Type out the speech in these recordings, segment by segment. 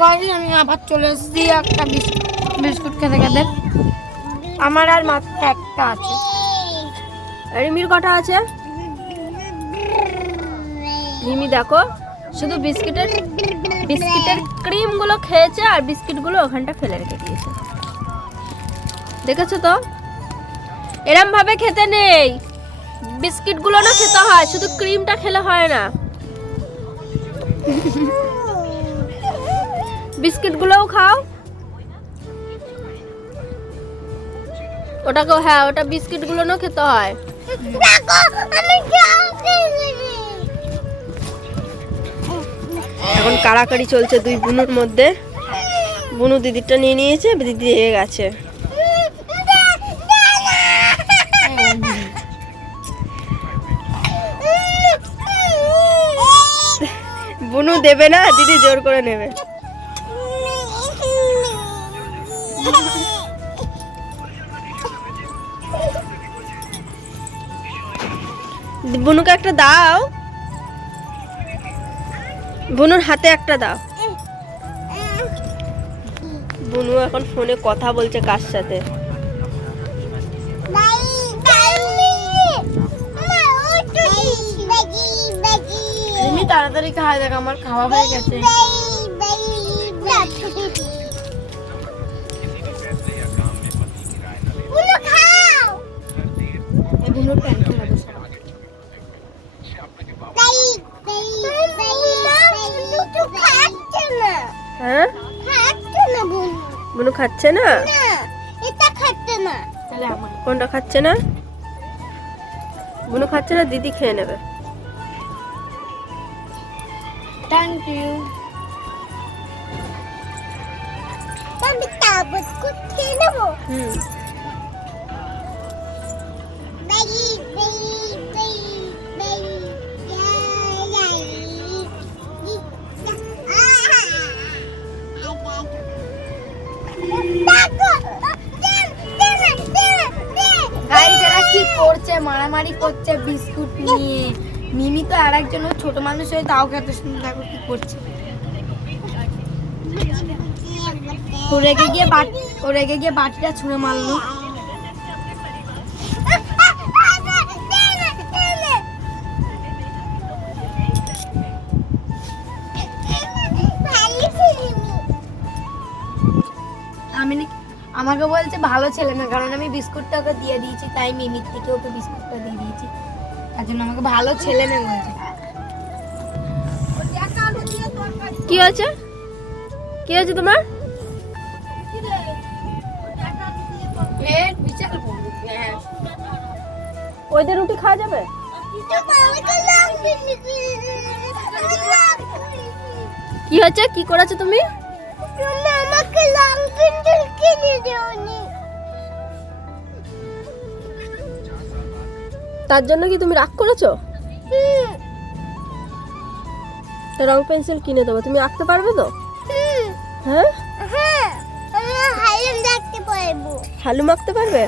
Guys আমি আবার চলে এসেছি একটা বিস্কুট খেতে খেতে। আমার আর মাত্র একটা আছে। রিমির কটা আছে? রিমি দেখো শুধু বিস্কিটের ক্রিমগুলো খেয়েছে আর বিস্কিটগুলো ওখানটা ফেলে রেখে দিয়েছে। দেখেছো তো, এরম ভাবে খেতে নেই। বিস্কিটগুলো না খেতে হয়, শুধু ক্রিমটা খেলে হয় না। বিস্কিটগুলোও খাও। ওটাকেও, হ্যাঁ ওটা বিস্কিটগুলো না খেতে হয়। এখন কাড়াকাড়ি চলছে দুই বুনুর মধ্যে। বুনু দিদিরটা নিয়ে নিয়েছে, দিদি দিয়ে গেছে। বুনু দেবে না, দিদি জোর করে নেবে। বুনুকে একটা দাও, বুনুর হাতে একটা দাও। বুনু এখন ফোনে কথা বলছে কার সাথে। তুমি তাড়াতাড়ি খাওয়া, দেখ আমার খাওয়া হয়ে গেছে। হ্যাঁ বুনু খাচ্ছে না, কোনটা খাচ্ছে না? বুনু খাচ্ছে না, দিদি খেয়ে নেবে। Thank you. আমি তাবত করতে নেব। কি করছে, মারামারি করছে বিস্কুট নিয়ে। মিমি তো আর একজন ছোট মানুষ হয়ে তাও খেতে শুনে দেখো কি করছে। ও রেগে গিয়ে বাটিটা ছুঁড়ে মারলো। আমাকে বলছে ভালো ছেলে না, কারণ আমি বিস্কুটটা ওকে দিয়ে দিয়েছি, তাই মিমির থেকে ওকে বিস্কুটটা দিয়ে দিয়েছি, তার জন্য আমাকে ভালো ছেলে না বলছে। কি হয়েছে, কি হয়েছে তোমার? ওইদের রুটি খাওয়া যাবে? কি হয়েছে, কি করেছো তুমি? তার জন্য কি তুমি রাগ করেছো? রং পেন্সিল কিনে দেবো, তুমি আঁকতে পারবে তো? হ্যাঁ হালুম আঁকতে পারবে?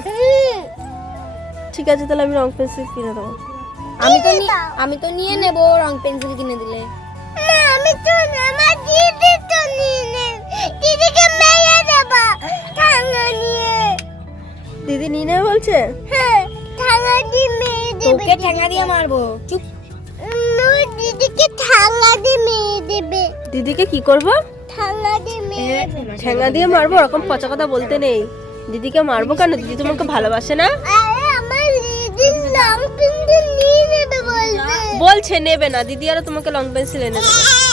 ঠিক আছে, তাহলে আমি রং পেন্সিল কিনে দেবো। আমি তো নিয়ে নেব রং পেন্সিল কিনে দিলে। দিদি নিয়ে নেবে বলছে? তোকে ঠ্যাঙা দিয়ে মারবো। চুপ। দিদিকে ঠ্যাঙা দিয়ে মেরে দেবে। দিদিকে কি করবো? ঠ্যাঙা দিয়ে মারবো? ওরকম পচা কথা বলতে নেই। দিদিকে মারবো কেন? দিদি তোমাকে ভালোবাসে না? বলছে নেবে না, দিদি আরো তোমাকে লং পেন্সিল এনে দেবে।